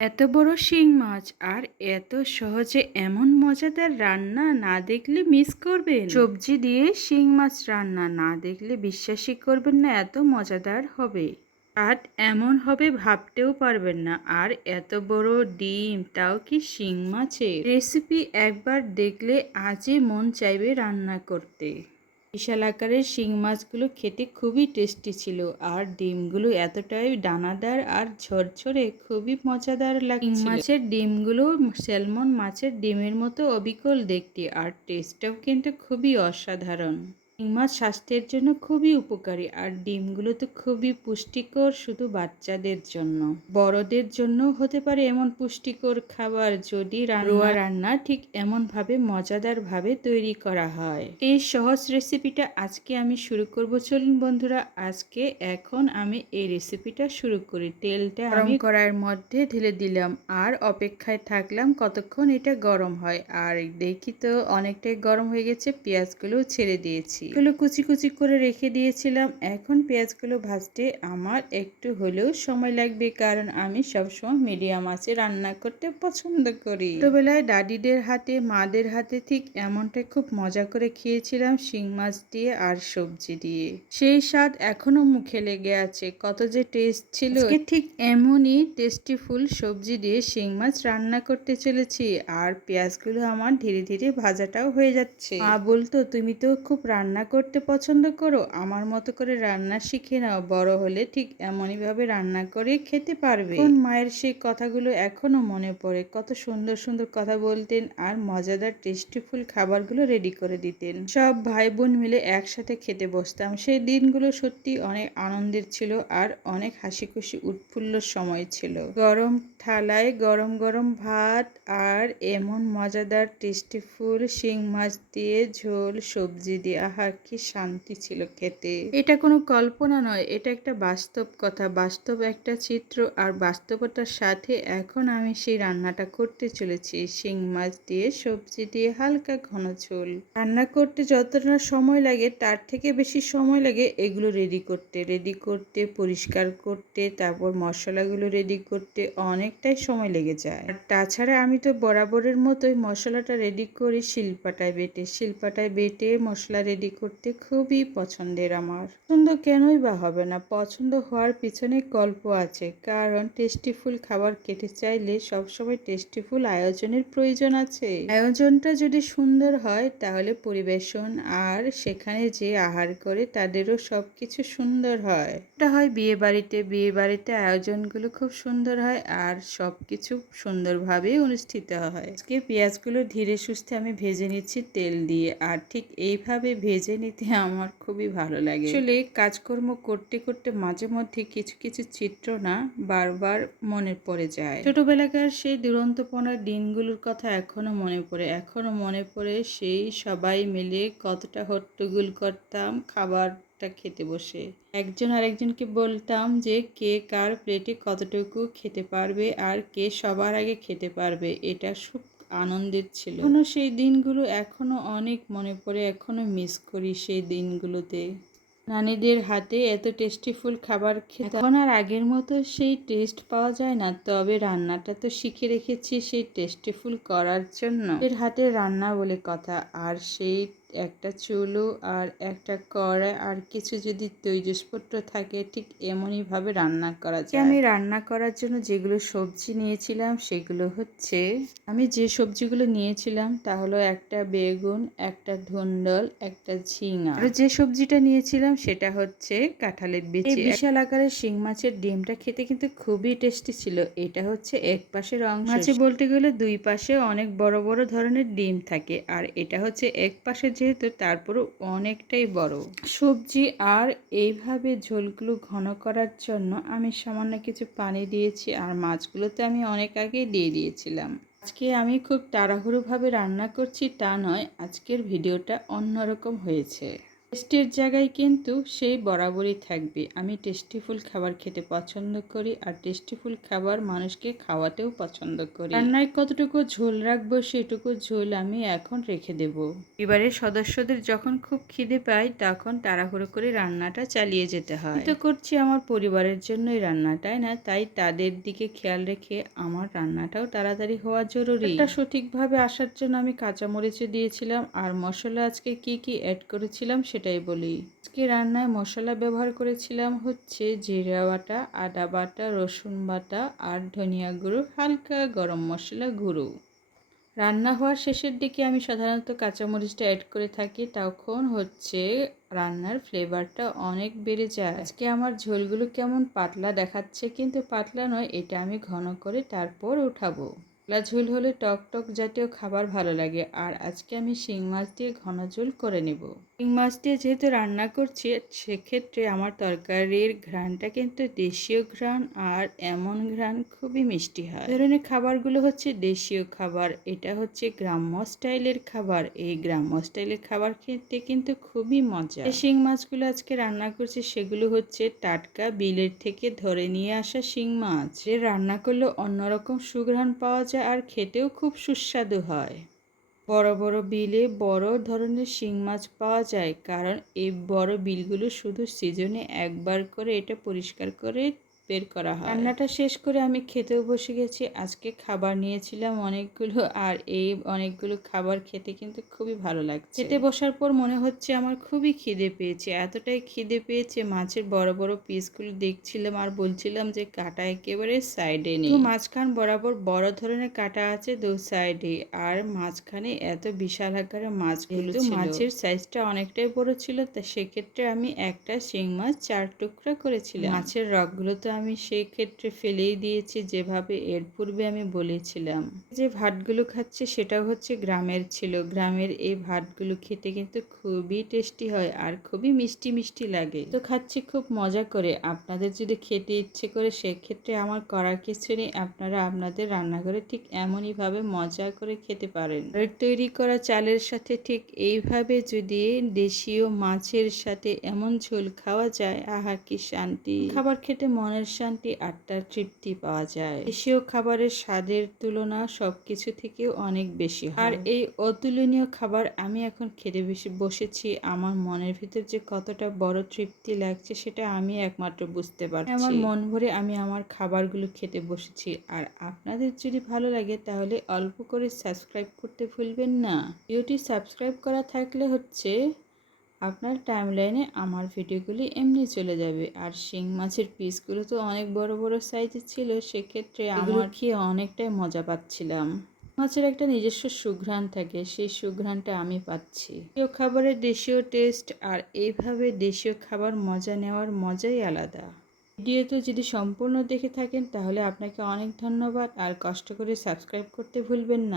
এত বড় শিং মাছ আর এত সহজে এমন মজাদার রান্না না দেখলে মিস করবেন। সবজি দিয়ে শিং মাছ রান্না না দেখলে বিশ্বাসই করবেন না এত মজাদার হবে। আর এমন হবে ভাবতেও পারবেন না। আর এত বড় ডিম, তাও কি শিং মাছের রেসিপি একবার দেখলে আজই মন চাইবে রান্না করতে। বিশাল আকারের শিং মাছগুলো খেতে খুবই টেস্টি ছিল, আর ডিমগুলো এতটাই দানাদার আর ঝরঝরে, খুবই মজাদার লাগছিল। শিং মাছের ডিমগুলো স্যালমন মাছের ডিমের মতো অবিকল দেখতে, আর টেস্টটাও কিন্তু খুবই অসাধারণ। শিং মাছ স্বাস্থ্যের জন্য খুবই উপকারী, আর ডিমগুলো তো খুবই পুষ্টিকর, শুধু বাচ্চাদের জন্য, বড়দের জন্য হতে পারে এমন পুষ্টিকর খাবার যদি রোয়া রান্না ঠিক এমনভাবে মজাদারভাবে তৈরি করা হয়। এই সহজ রেসিপিটা আজকে আমি শুরু করব। চলুন বন্ধুরা, এখন আমি এই রেসিপিটা শুরু করি। তেলটা আমি কড়াইয়ের মধ্যে ঢেলে দিলাম আর অপেক্ষায় থাকলাম কতক্ষণ এটা গরম হয়। আর দেখি তো অনেকটাই গরম হয়ে গেছে, পেঁয়াজগুলো ছেড়ে দিয়েছি, এগুলো কুচি কুচি করে রেখে দিয়েছিলাম। এখন পেঁয়াজগুলো ভাজতে আমার একটু হলেও সময় লাগবে, কারণ আমি সবসময় মিডিয়াম আঁচে রান্না করতে পছন্দ করি। ছোটবেলায় দাদিদের হাতে, মাদের হাতে ঠিক এমনটাই খুব মজা করে খেয়েছিলাম, শিং মাছ দিয়ে আর সবজি দিয়ে। সেই স্বাদ এখনো মুখে লেগে আছে, কত যে টেস্ট ছিল। ঠিক এমনই টেস্টি ফুল সবজি দিয়ে শিং মাছ রান্না করতে চলেছি, আর পেঁয়াজগুলো আমার ধীরে ধীরে ভাজাটাও হয়ে যাচ্ছে। মা বলতো, তুমি তো খুব রান্না করতে পছন্দ করো, আমার মতো করে রান্না শিখে নাও, বড় হলে ঠিক এমনই ভাবে রান্না করে খেতে পারবে। মায়ের সেই কথাগুলো এখনো মনে পড়ে, কত সুন্দর সুন্দর কথা বলতেন আর মজাদার টেস্টিফুল খাবারগুলো রেডি করে দিতেন। সব ভাই বোন মিলে একসাথে খেতে বসতাম। সেই দিনগুলো সত্যি অনেক আনন্দের ছিল, আর অনেক হাসি খুশি উৎফুল্ল সময় ছিল। গরম থালায় গরম গরম ভাত আর এমন মজাদার টেস্টিফুল শিং মাছ দিয়ে ঝোল, সবজি দিয়ে, আহা কি শান্তি ছিল খেতে। এটা কোনো কল্পনা নয়, এটা একটা বাস্তব কথা, বাস্তব একটা চিত্র। আর বাস্তবতার সাথে এখন আমি সেই রান্নাটা করতে চলেছি, শিং মাছ দিয়ে সবজি দিয়ে হালকা ঘন ঝোল। রান্না করতে যতটা সময় লাগে তার থেকে বেশি সময় লাগে এগুলো রেডি করতে পরিষ্কার করতে, তারপর মশলাগুলো রেডি করতে অনেকটাই সময় লেগে যায়। আর তাছাড়া আমি তো বরাবরের মতোই মশলাটা রেডি করি শিলপাটায় বেটে মশলা রেডি করতে খুবই পছন্দের আমার। পছন্দ কেনই বা হবে না, পছন্দ হওয়ার পিছনে গল্প আছে, কারণ টেস্টিফুল খাবার খেতে চাইলে সবসময় টেস্টিফুল আয়োজনের প্রয়োজন আছে। আয়োজনটা যদি সুন্দর হয় তাহলে পরিবেশন আর সেখানে যে আহার করে তাদেরও সবকিছু সুন্দর হয়। এটা হয় বিয়ে বাড়িতে আয়োজনগুলো খুব সুন্দর হয়, আর সবকিছু সুন্দরভাবে অনুষ্ঠিত হয়। আজকে পেঁয়াজগুলো ধীরে সুস্থে আমি ভেজে নিচ্ছি তেল দিয়ে, আর ঠিক এইভাবে ভেজে নিতে আমার খুবই ভালো লাগে। আসলে কাজকর্ম করতে করতে মাঝে মধ্যে কিছু কিছু চিত্র না বারবার মনে পড়ে যায়। ছোটবেলাকার সেই দুরন্তপনার দিনগুলোর কথা এখনো মনে পড়ে সেই সবাই মিলে কতটা হট্টগোল করতাম খাবারটা খেতে বসে। একজন আরেকজনকে বলতাম যে কে কার প্লেটে কতটুকু খেতে পারবে আর কে সবার আগে খেতে পারবে, এটা খুব আনন্দের ছিল। এখনো সেই দিনগুলো এখনো অনেক মনে পড়ে, এখনো মিস করি সেই দিনগুলোতে। নানিদের হাতে এত টেস্টিফুল খাবার খেতে এখন আর আগের মতো সেই টেস্ট পাওয়া যায় না, তবে রান্নাটা তো শিখে রেখেছি সেই টেস্টিফুল করার জন্য। এর হাতে রান্না বলে কথা, আর সেই একটা চুলো আর একটা কড়াই আর কিছু যদি তৈজসপত্র থাকে ঠিক এমনই ভাবে রান্না করা যায়। আমি রান্না করার জন্য যেগুলো সবজি নিয়েছিলাম সেগুলো হচ্ছে, আমি যে সবজিগুলো নিয়েছিলাম তা হলো একটা বেগুন, একটা ধুন্দল, একটা ঝিঙা। আর যে সবজিটা নিয়েছিলাম সেটা হচ্ছে কাঁঠালের বিচি। এই বিশাল আকারের শিং মাছের ডিমটা খেতে কিন্তু খুবই টেস্টি ছিল। এটা হচ্ছে এক পাশের অংশ, মাছে বলতে গেলে দুই পাশে অনেক বড় বড় ধরনের ডিম থাকে, আর এটা হচ্ছে এক পাশে যেহেতু তারপরও অনেকটাই বড় সবজি। আর এইভাবে ঝোলগুলো ঘন করার জন্য আমি সামান্য কিছু পানি দিয়েছি, আর মাছগুলোতে আমি অনেক আগেই দিয়ে দিয়েছিলাম। আজকে আমি খুব তাড়াহুড়োভাবে রান্না করছি তা নয়, আজকের ভিডিওটা অন্যরকম হয়েছে। টেস্টের জায়গায় কিন্তু সেই বরাবরই থাকবে। আমি টেস্টিফুল খাবার খেতে পছন্দ করি, আর টেস্টিফুল খাবার মানুষকে খাওয়াতেও পছন্দ করি। রান্নায় কতটুকু ঝোল রাখবো সেটুকু ঝোল আমি এখন রেখে দেব। পরিবারের সদস্যদের যখন খুব খিদে পায় তখন তাড়াহুড়ো করে রান্নাটা চালিয়ে যেতে হয়। তো করছি আমার পরিবারের জন্যই রান্নাটাই না, তাই তাদের দিকে খেয়াল রেখে আমার রান্নাটাও তাড়াতাড়ি হওয়া জরুরি। এটা সঠিকভাবে আসার জন্য আমি কাঁচামরিচে দিয়েছিলাম, আর মশলা আজকে কি কি অ্যাড করেছিলাম সেটাই বলি। আজকে রান্নায় মশলা ব্যবহার করেছিলাম হচ্ছে জিরা বাটা, আদা বাটা, রসুন বাটা আর ধনিয়া গুঁড়ো, হালকা গরম মশলা গুঁড়ো। রান্না হওয়ার শেষের দিকে আমি সাধারণত কাঁচামরিচটা অ্যাড করে থাকি, তখন হচ্ছে রান্নার ফ্লেভারটা অনেক বেড়ে যায়। আজকে আমার ঝোলগুলো কেমন পাতলা দেখাচ্ছে, কিন্তু পাতলা নয়, এটা আমি ঘন করে তারপর উঠাবো। পাতলা ঝোল হলে টক টক জাতীয় খাবার ভালো লাগে, আর আজকে আমি শিং মাছ দিয়ে ঘন ঝোল করে নেব। শিং মাছ দিয়ে যেহেতু রান্না করছি, সেক্ষেত্রে আমার তরকারির ঘ্রাণটা কিন্তু দেশীয় ঘ্রাণ, আর এমন ঘ্রাণ খুবই মিষ্টি হয়। এই ধরনের খাবারগুলো হচ্ছে দেশীয় খাবার, এটা হচ্ছে গ্রাম্য স্টাইলের খাবার। এই গ্রাম্য স্টাইলের খাবার খেতে কিন্তু খুবই মজা। এই শিং মাছগুলো আজকে রান্না করছি, সেগুলো হচ্ছে টাটকা বিলের থেকে ধরে নিয়ে আসা শিং মাছ। যে রান্না করলে অন্যরকম সুঘ্রাণ পাওয়া যায়, আর খেতেও খুব সুস্বাদু হয়। বড় বড় বিলে বড় ধরনের শিং মাছ পাওয়া যায়, কারণ এই বড় বিলগুলো শুধু সিজনে একবার করে এটা পরিষ্কার করে বের করা হয়। রান্নাটা শেষ করে আমি খেতেও বসে গেছি। আজকে খাবার নিয়েছিলাম অনেকগুলো, আর এই অনেকগুলো খাবার খেতে কিন্তু খুবই ভালো লাগছে। খেতে বসার পর মনে হচ্ছে আমার খুবই খিদে পেয়েছে, এতটাই খিদে পেয়েছে মাছের বড় বড় পিসগুলো দেখছিলাম আর বলছিলাম যে কাটা একেবারে সাইডে নেই। মাঝখান বরাবর বড় ধরনের কাটা আছে দু সাইডে, আর মাঝখানে এত বিশাল আকারের মাছগুলো ছিল। মাছের সাইজটা অনেকটাই বড় ছিল, তা সেক্ষেত্রে আমি একটা শিং মাছ 4 টুকরা করেছিলাম। মাছের রগগুলো তো আমি সেই ক্ষেত্রে ফেলেই দিয়েছি, যেভাবে এর পূর্বে আমি বলেছিলাম। যে ভাতগুলো খাচ্ছে সেটাও হচ্ছে গ্রামের ছিল। গ্রামের এই ভাতগুলো খেতে কিন্তু খুবই টেস্টি হয়, আর খুবই মিষ্টি মিষ্টি লাগে। তো খাচ্ছি খুব মজা করে। আপনাদের যদি খেতে ইচ্ছে করে সেক্ষেত্রে আমার করার কিছু নেই, আপনারা আপনাদের রান্নাঘরে ঠিক এমনইভাবে মজা করে খেতে পারেন। তৈরি করা চালের সাথে ঠিক এইভাবে যদি দেশীয় মাছের সাথে এমন ঝোল খাওয়া যায়, আহা কি শান্তি! খাবার খেতে মনের শান্তি, আত্মার তৃপ্তি পাওয়া যায়। দেশীয় খাবারের স্বাদের তুলনা সবকিছু থেকেও অনেক বেশি হয়। আর এই অতুলনীয় খাবার আমি এখন খেতে বসেছি, আমার মনের ভিতর যে কতটা বড় তৃপ্তি লাগছে সেটা আমি একমাত্র বুঝতে পারছি। আমার মন ভরে আমি আমার খাবারগুলো খেতে বসেছি। আর আপনাদের যদি ভালো লাগে তাহলে অল্প করে সাবস্ক্রাইব করতে ভুলবেন না। ভিডিওটি সাবস্ক্রাইব করা থাকলে হচ্ছে আপনার টাইমলাইনে আমার ভিডিওগুলি এমনি চলে যাবে। আর শিং মাছের পিসগুলো তো অনেক বড় বড় সাইজের ছিল, সেক্ষেত্রে আমার খেয়ে অনেকটাই মজা পাচ্ছিলাম। মাছের একটা নিজস্ব সুঘ্রাণ থাকে, সেই সুঘ্রাণটা আমি পাচ্ছি। দেশীয় খাবারের দেশীয় টেস্ট, আর এইভাবে দেশীয় খাবার মজা নেওয়ার মজাই আলাদা। ভিডিওতে যদি সম্পূর্ণ দেখে থাকেন তাহলে আপনাকে অনেক ধন্যবাদ, আর কষ্ট করে সাবস্ক্রাইব করতে ভুলবেন না।